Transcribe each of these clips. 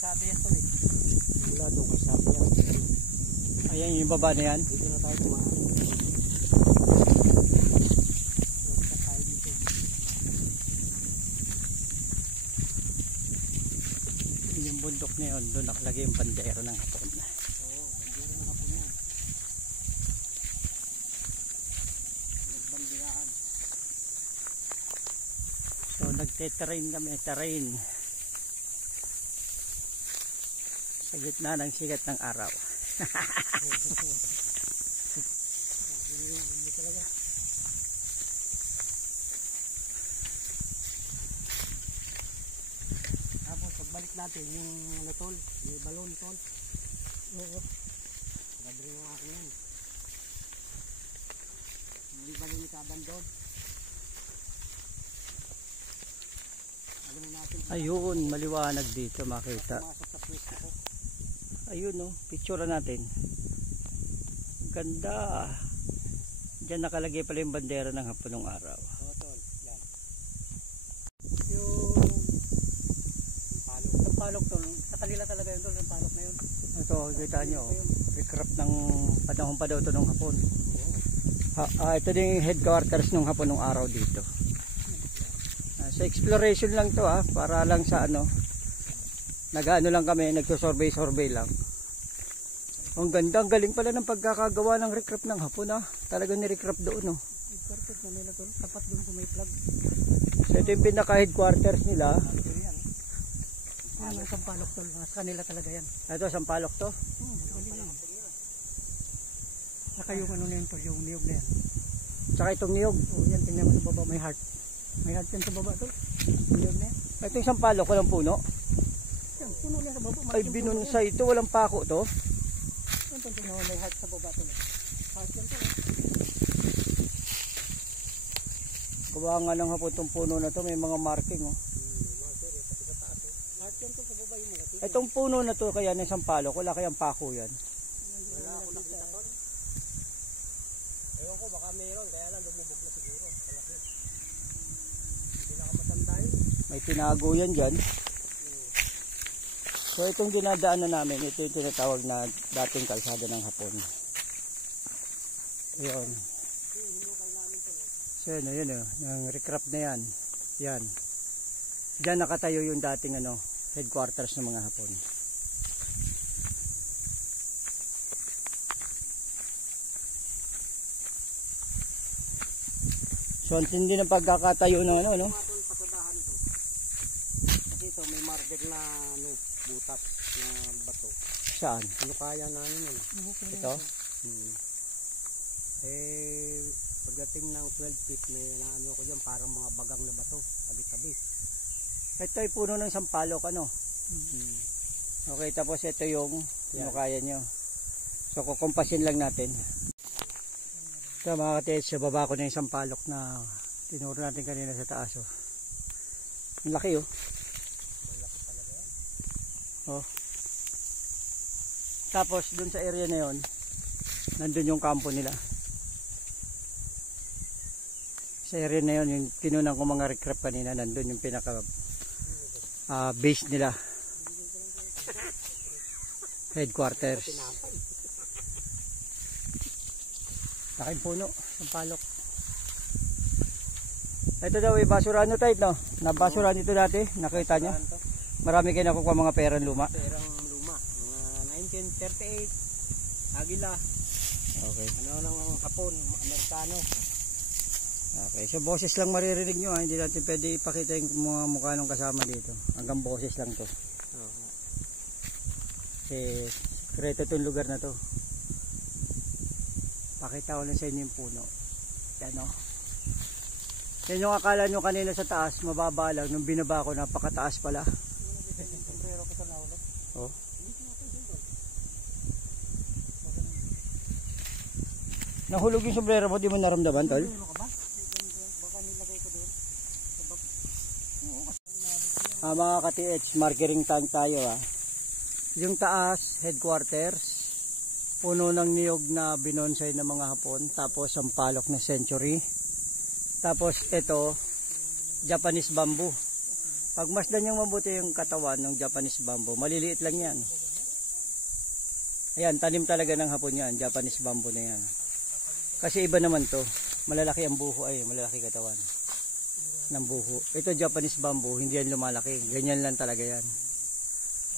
sabi yan tuloy. Wala doon kay sabi yan. Ayan yung baba na yan. Dito na tayo kumain. Yung bundok na yun, doon nakalagay yung bandera ng Hapon. Oo, bandera ng Hapon yan. Nagbandiraan. So nagte-train kami, terrain. Sa gitna ng sikat ng araw. Hindi talaga. Tapos pagbalik natin yung ano tol, yung balon tol. Oo. Gadri ng akin yan. Yung balon ni Kaban doon. Ayun, maliwanag dito makita. Pumasok sa pwesto ko. Ayun oh, picture natin. Ganda. Diyan nakalagay pala yung bandera ng Hapon ng araw. Oo tol, yan. Yung palok tol, sa kanila talaga yun tol, yung palok na yun. Ito, kita nyo, recraft ng panahon pa daw ito ng Hapon. Ito din yung headquarters ng Hapon ng araw dito. Sa exploration lang to para lang sa ano, nag-ano lang kami, nagso-survey lang. Ang ganda, ang galing pala ng pagkakagawa ng recraft ng Hapon Talagang ni-recraft doon Perfect na nila tol, tapat doon kung may plug. So ito yung pinaka-headquarters nila. Yan ang Sampalok tol, sa kanila talaga yan. Ito, Sampalok to. Galing yan. Saka yung ano na yun tol, yung niyog na yan. Tsaka itong niyog. Yan, tingnan mo sa baba, may heart. May heart yan sa baba tol. Niyog na yan. Ito yung Sampalok, walang puno. Yan, puno na sa baba. Ay, binunsay ito, walang pako to. Yan tol, tingnan mo, may heart sa baba tol. Heart yan tol. Gawa nga ng Hapon itong puno na to, may mga marking Heart yan tol sa baba yung malaki. Itong puno na to kaya ng Sampalok, wala kayang pako yan. Wala ako nakita tol. Ewan ko, baka mayroon, kaya lang lumubog na siguro. Malaki. Hindi na kamatanda yun. May tinago yan dyan. So itong dinadaanan namin, ito yung tinatawag na dating kalsada ng Hapon. Ayun. So yun yung recraft na yan. Yan. Diyan nakatayo yung dating headquarters ng mga Hapon. So ang tindi ng pagkakatayo ng Pasadahan to. Kasi ito may marker na butas na bato. Saan? Ano kaya namin yun? Ito? Pagdating ng 12 feet may naano ko dyan parang mga bagang na bato. Tabi-tabi. Ito ay puno ng Sampalok Okay, tapos ito yung kaya nyo. So kukumpasin lang natin. Ito mga katiits, sa baba ko na yung Sampalok na tinuro natin kanina sa taas Ang laki Malaki talaga yan. Tapos dun sa area na yon, nandun yung kampo nila. Sa area na yon, yung kinunan ko mga recraft kanina, nandun yung pinaka base nila. Headquarters. Laking puno, Sampalok. Ito daw ay basurano type Nabasurahan dito dati, nakita nyo. Marami kayo nakukuha mga perang luma. Perang luma, mga 1938, Agila. Okay. Ano ng Hapon, Amerikano. Okay, so boses lang maririnig nyo hindi natin pwede ipakita yung mga mukha ng kasama dito. Hanggang boses lang to. Kasi sekreto itong lugar na to. Pakita ko lang sa inyo yung puno. Yan Yan yung akala nyo kanina sa taas, mababa lang. Nung binaba ko, napakataas pala. Sombrero ko sa naulo. Nahulog yung sombrero mo, di mo naramdaman, tol? Baka nilagay ko doon. Mga ka-TH, markering time tayo Yung taas, headquarters. Puno ng niyog na binonsay ng mga Hapon. Tapos Sampalok na century. Tapos ito, Japanese bamboo. Pag masdan yung mabuti yung katawan ng Japanese bamboo, maliliit lang yan. Ayan, tanim talaga ng Hapon yan, Japanese bamboo na yan. Kasi iba naman to, malalaki ang buho, ay malalaki katawan ng buho. Ito Japanese bamboo, hindi yan lumalaki, ganyan lang talaga yan.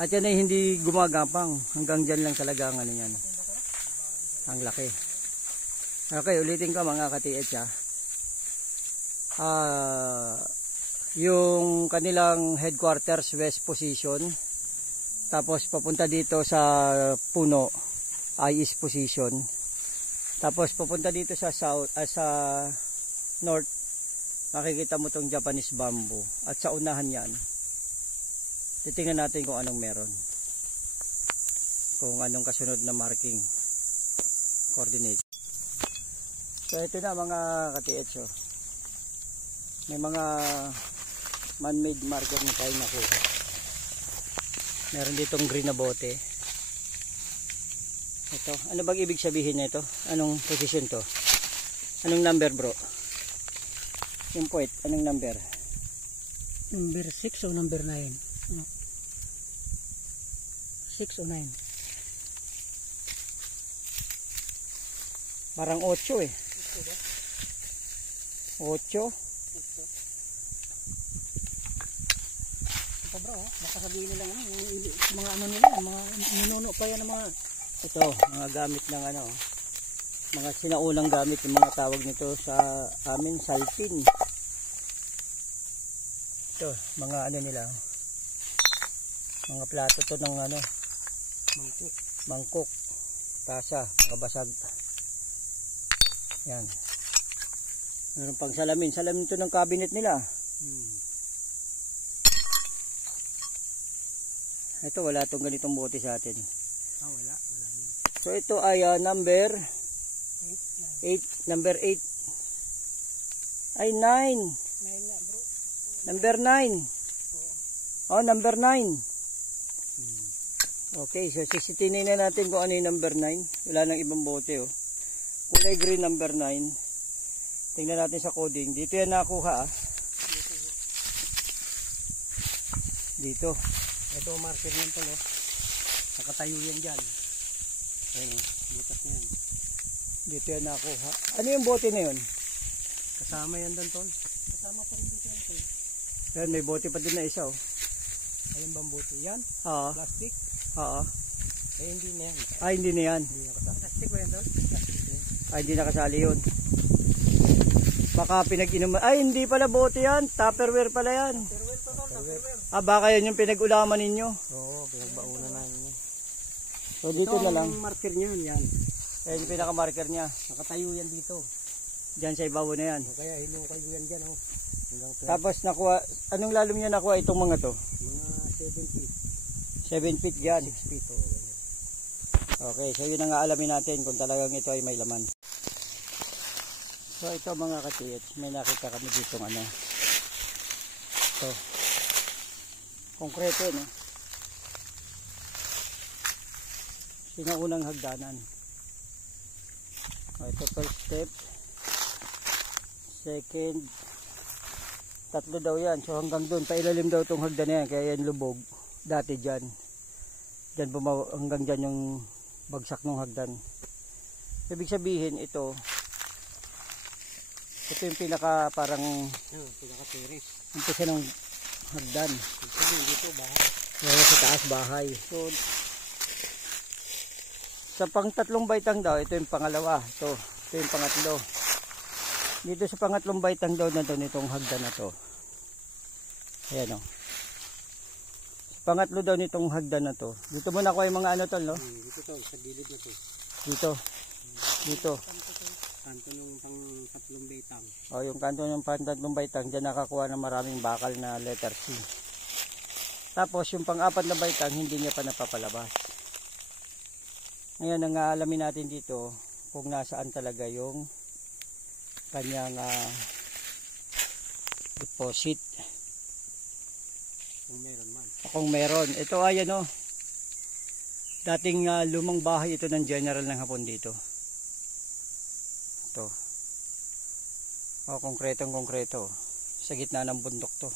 At yan ay hindi gumagapang, hanggang dyan lang talaga ang ano yan, ang laki. Okay, ulitin ko mga ka-TH ha. Yung kanilang headquarters west position, tapos papunta dito sa puno ay east position, tapos papunta dito sa south, sa north, makikita mo tong Japanese bamboo, at sa unahan yan titingnan natin kung anong meron, kung anong kasunod na marking coordinate. So ito na mga ka-TH, may mga man-made marker na tayo nakuha. Meron ditong green na bote. Ito, ano bang ibig sabihin nito? Anong position to? Anong number bro? Yung point, anong number? Number 6 o number 9? Ano? 6 o 9? Parang 8 eh. 8? Ito bro, baka sabihin nila mga ano nila, mga ninuno pa yan ng mga... Ito, mga gamit ng ano, mga sinaunang gamit, yung mga tawag nito sa amin, salpin. Ito, mga ano nila, mga plato to ng ano, mangkok, tasa, mga basag. Yan. Meron pang salamin to ng cabinet nila. Ito, wala tong ganitong bote sa atin. Wala yun. So ito ay number 8, number 8 ay 9. 9 na bro. Number 9. Oh, number 9. Okay, so sisitinin na natin kung ano yung number 9. Wala nang ibang bote oh. Kulay green number 9. Tingnan natin sa coding. Dito yan nakuha ah. Dito. Ito marker yan to no. Nakatayo yan dyan. Ayun o, butas na yan. Dito yan nakuha. Ano yung bote na yun? Kasama yan doon tol. Kasama pa rin dito yan tol. Yan, may bote pa din na isa oh. Ayun bang bote yan? Oo. Plastic? Oo. Ay hindi na yan. Ay hindi na yan. Hindi nakasali. Plastic ba yan tol? Plastic yan. Ay hindi nakasali yun. Baka pinag-inuman. Ay hindi pala bote yan. Tupperware pala yan. Tupperware to tol. Tupperware. Baka yan yung pinag-ulaman ninyo. Oo, pinagbauna namin yan. So dito na lang. Ito ang marker nyo yan. Yan yung pinaka-marker niya. Nakatayo yan dito. Diyan sa ibabaw na yan. Kaya hinukay ko yan dyan oh. Hanggang 12. Tapos nakuha, anong lalim niya nakuha itong mga to? Mga 7 feet. 7 feet yan. 6 feet oh. Ganyan. Okay, so yun ang aalamin natin kung talagang ito ay may laman. So ito mga ka-TH, may nakita kami dito ano. Ito. Konkreto no. Sinaunang hagdanan. Ito first step. Second. Tatlo daw yan. So hanggang doon, pailalim daw itong hagdan na yan. Kaya yan lubog. Dati dyan. Dyan hanggang dyan yung bagsak ng hagdan. Ibig sabihin ito yung pinaka parang pinaka-terrace. umpisa ng hagdan. Dito bahay. Sa taas bahay. So sa pang-tatlong baitang daw, ito yung pangalawa. Ito yung pangatlo. Dito sa pangatlong baitang daw na to, nitong hagdan na to. Ayan o. Pangatlo daw nitong hagdan na to. Dito mo nakuha yung mga ano tol, no? Dito to, sa gilid na to. Dito. Dito. Kanto nung pang-tatlong baitang. O, yung kanto ng pang-tatlong baitang, dyan nakakuha ng maraming bakal na letter C. Tapos, yung pang-apat na baitang, hindi niya pa napapalabas. Ngayon, ang aalamin natin dito, kung nasaan talaga yung kanyang deposit. Kung meron man. Kung meron. Ito ay ano, dating lumang bahay ito ng general ng Hapon dito. Ito. O, konkretong konkreto. Sa gitna ng bundok to.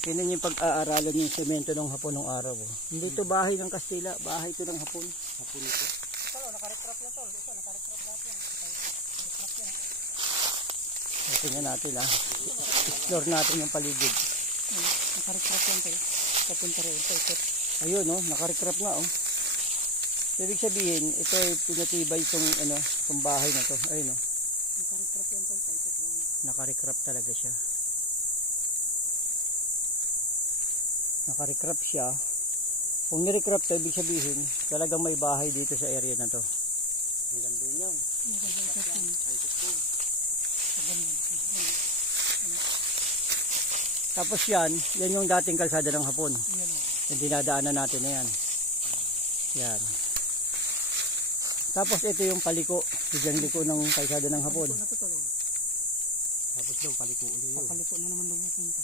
Tingnan yung pag-aaralan yung semento ng Hapon ng araw. Oh. Hindi ito bahay ng Kastila, bahay ito ng Hapon. Hapon ito. Tol, nakarekrap yan tol. Ito, nakarekrap lahat yan. Nakarekrap yan. Tingnan natin explore natin yung paligid. Nakarekrap yan tol. Papunta rin ito. Ayun nakarekrap nga Ibig sabihin, ito ay pinatibay itong itong bahay na to. Ayun Nakarekrap yan tol. Nakarekrap talaga siya. Nakarekrap siya. Kung nirekrap to, ibig sabihin, talagang may bahay dito sa area na to. Ang ganda yan. Tapos yan yung dating kalsada ng Hapon. Yung dinadaanan natin na yan. Yan. Tapos ito yung paliko. Biglang liko ng kalsada ng Hapon. Tapos doon paliko ulit yun. Paliko na naman doon ito.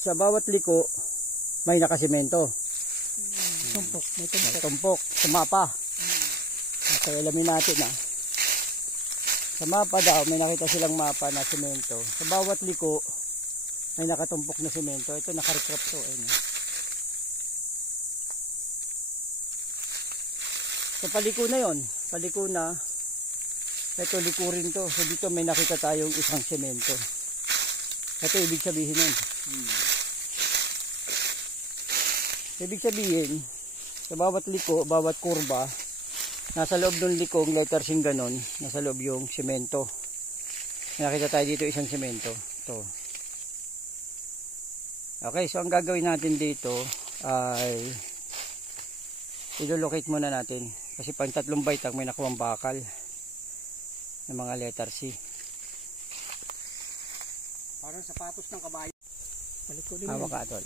Sa bawat liko, may nakasimento. Tumpok. May tumpok. May tumpok. Sa mapa. So alamin natin Sa mapa daw, may nakita silang mapa na simento. Sa bawat liko, may nakatumpok na simento. Ito nakarekrap to. So paliko na yon. Paliko na. Ito liko rin to. So dito may nakita tayong isang simento. Ito ibig sabihin nun. Ibig sabihin, sa bawat liko, bawat kurba, nasa loob ng likong letters yung ganon, nasa loob yung simento. Nakita tayo dito isang simento. Ito. Okay, so ang gagawin natin dito ay i-locate muna natin. Kasi pang 3 baitang may nakuwang bakal ng mga letter C. Parang sapatos ng kabayo. Paliko din Hawak ka, tol.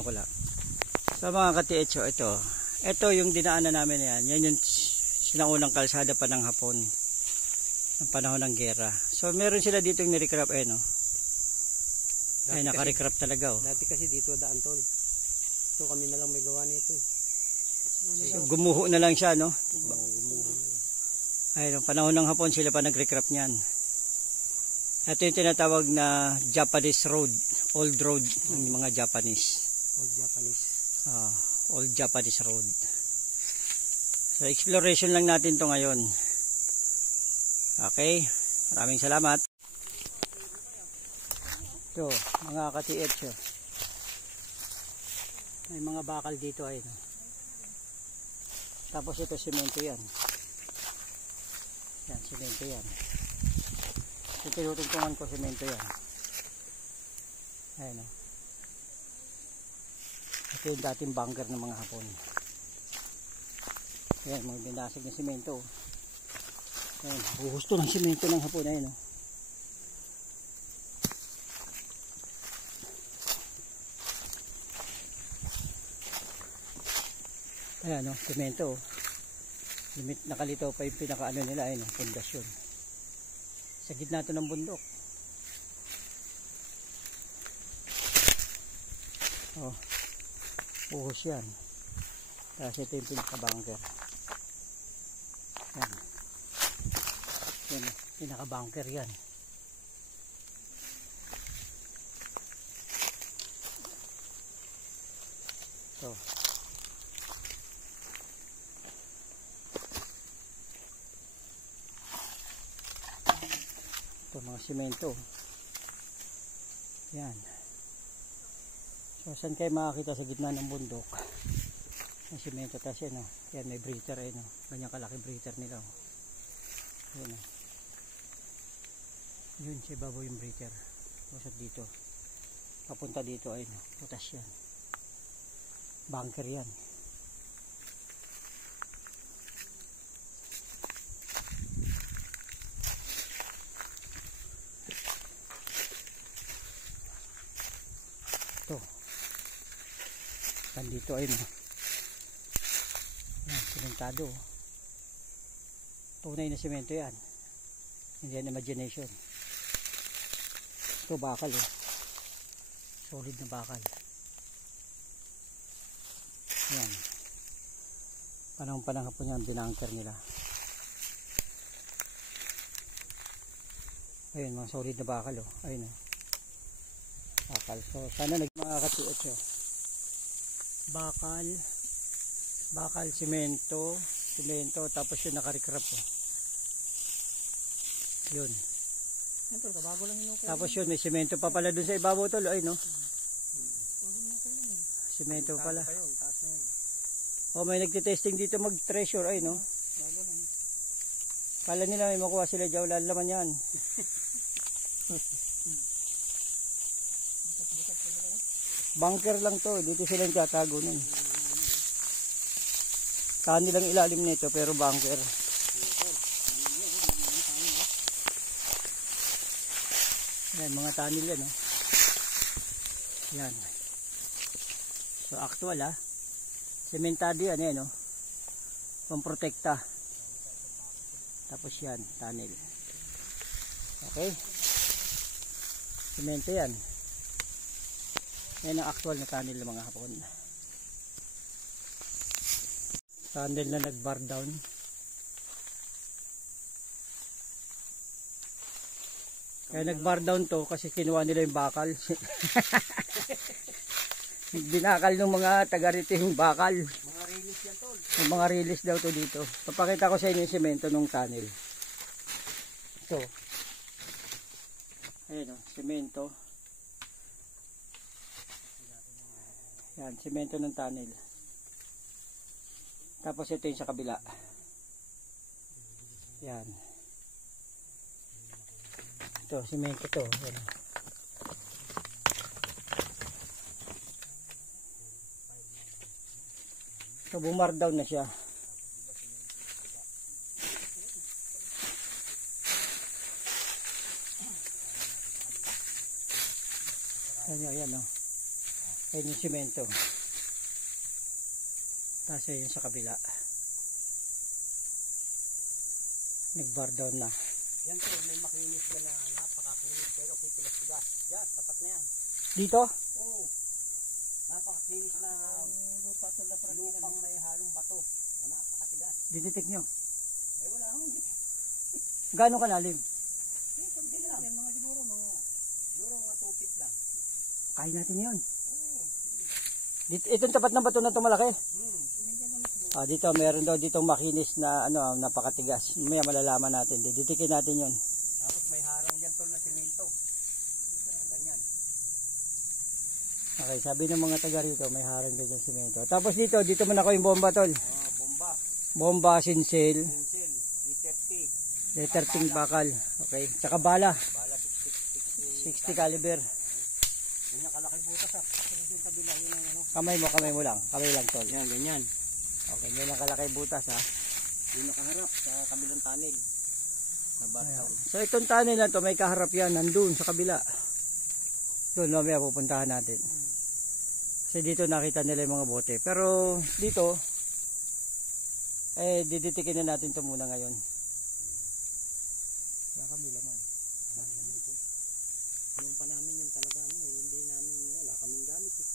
Ko lang. So mga ka-THO, ito yung dinaanan namin yan. Yan yung sinaunang kalsada pa ng Hapon. Ng panahon ng gera. So meron sila dito yung nirecrap Ay, nakarekrap talaga Dati kasi dito daan tol. Ito kami na lang may gawa nito So, gumuho na lang siya, no? Gumuho na lang. Ayun, panahon ng Hapon sila pa nagrecrap niyan. Ito yung tinatawag na Japanese road, old road ng mga Japanese. Old Japanese. Old Japanese road. So exploration lang natin to ngayon. Okay, maraming salamat. Ito, mga ka-TH. May mga bakal dito ay. Tapos ito semento yan. Yan, semento yan. Ito tinutungtungan ko semento yan. Ayan Ito yung dating bunker ng mga Hapon. Ayan, mga binasag na semento. Ayan, buhusto ng semento ng Hapon. Ayan Ayan semento. Nakalitaw pa yung pinakaano nila, pundasyon. Sa gitna to ng bundok. Buhos yan. Kasi ito yung pinaka-bunker. Yan. Yan, pinaka-bunker yan. Ito. Ito mga simento. Yan. So saan kayo makakita sa gitna ng bundok? May simento tas yan Yan may breather Ganyan kalaki breather nila Yan Yun sa ibabaw yung breather. Usap dito. Papunta dito putas yan. Bunker yan. Dito yan, simentado. Tunay na semento yan. Hindi yan imagination. Ito bakal solid na bakal. Yan. Panahon Hapon yan, binanker nila. Ayun, mga solid na bakal ayun Bakal. So sana nagmakakatiot siya. Bakal, simento, tapos yun nakarikrap oh. Yun. Yan tol, kabago lang hinukay. Tapos yun, may simento pa pala dun sa ibabaw tol. Ay no. Bago hinukay lang yun. Simento pa pala. Taas na yun. Oh, may nagte-testing dito mag-treasure ay no. Bago lang. Kala nila may makuha sila dyan, wala laman yan. Bunker lang to, dito sila tatago nun. Tunnel lang ilalim nito pero bunker. Yan, mga tunnel yan oh. Yan. So actual ah. Sementado yan eh no. Pamprotekta. Tapos yan, tunnel. Okay. Semento yan. Yan ang actual na tunnel ng mga Hapon. Tunnel na nag-bar down. Kaya nag-bar down to kasi kinuha nila yung bakal. Binakal ng mga taga rito yung bakal. Mga release yan tol. Yung mga release daw to dito. Papakita ko sa inyo yung semento ng tunnel. Ito. Ayan o, semento. Yan, semento ng tunnel. Tapos ito yung sa kabila. Yan. Ito, semento to. Yan. So, bumar down na siya. Ayan o. Ayan yung semento. Tapos yun sa kabila. Nag-bar down na. Yan tol, may makinis ka na napakakinis pero kitigas-tigas. Yan, tapat na yan. Dito? Oo. Napakakinis na lupa tol na lupang may halong bato. Yan, napakatigas. Didetek nyo. Eh wala akong dito. Gano'ng kalalim? Dito, din lang. Yan, mga siguro mga 2 feet lang. Kain natin yun. Dito, itong tapat ng bato na ito malaki. Ah, dito meron daw ditong makinis na ano, napakatigas. May malalaman natin. Diditikin natin yun. Tapos may harang dyan tol na simento. Ganyan. Okay, sabi ng mga taga rito, may harang dyan yung simento. Tapos dito mo na ko yung bomba tol. Bomba. Bomba, sinsel. Sinsel, D30. D30 bakal. Okay, tsaka bala. Bala 60 caliber. Ganyan kalaki butas ah. Kasi yung kabila yun ang ano. Kamay mo lang. Kamay lang tol. Yan, ganyan. Okay, ganyan ang kalaki butas ha. Yung nakaharap sa kabilang tunnel. Nabataw. So itong tunnel na to may kaharap yan. Nandun sa kabila. Doon mamaya pupuntahan natin. Kasi dito nakita nila yung mga bote. Pero dito, diditikin na natin to muna ngayon. Baka may laman. Yung pa namin yung talaga ano, hindi namin wala kaming gamit eh.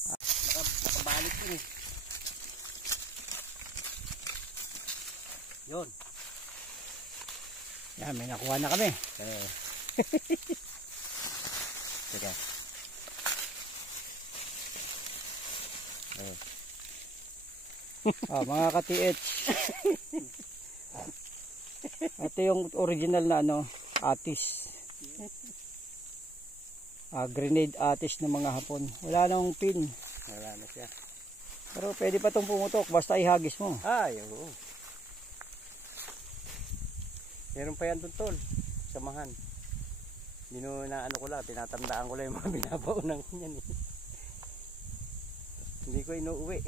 Nakabalik yun eh. Yun. Yan, may nakuha na kami. Sige. Mga ka-TH. Ito yung original na ano, atis. Grenade atis ng mga Hapon. Wala nang pin. Wala na siya. Pero pwede pa itong pumutok basta ihagis mo. Ay, oo. Meron pa yan doon tol. Samahan. Na ano ko lang, tinatandaan ko lang yung mga binabaunang yan eh. Hindi ko inuuwi.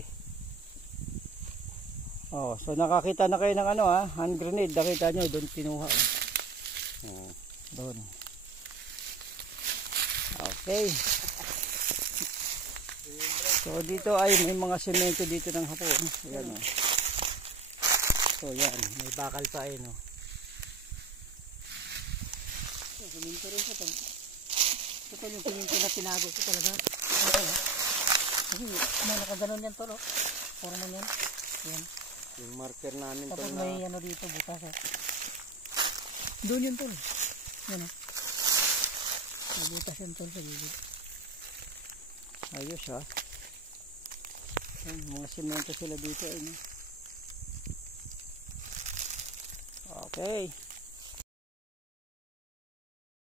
Oh, so nakakita na kayo ng ano hand grenade. Nakita nyo, doon kinuha. Doon. Okay. So dito ay may mga semento dito ng Hapon. Ayan o. So yan, may bakal pa no. Semento rin po ito. Ito yung semento na tinago ko talaga. Kasi may nakaganon yan tol. Forma yan. Yan. Yung marker namin tol. Tapos may ano dito butas eh. Doon yun tol. Yan o. May butas yan tol sa gilid. Ayos ha. Ayan, mga semento sila dito. Ayun. Okay.